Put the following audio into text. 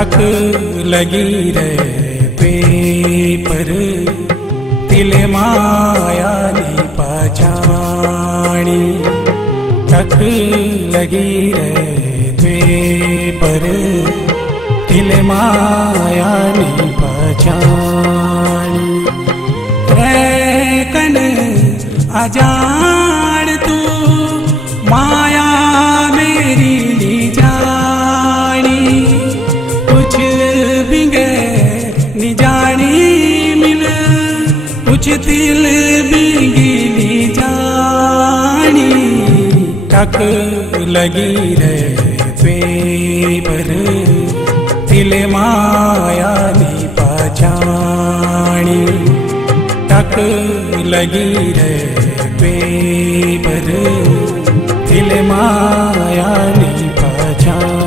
टक लगी रे पे पर तिले माया नी पहचानी। टक लगी रे पे पर तिले माया नी पहचानी। रे कन अजान तू माया मेरी ली जानी। कुछ बिंगे नी जानी मिल कुछ दिल बिंगी नी जानी। टक लगी रे पे पर तिले माया नी पहचानी। टक लगी रे पे पर तिले माया नी पहचानी।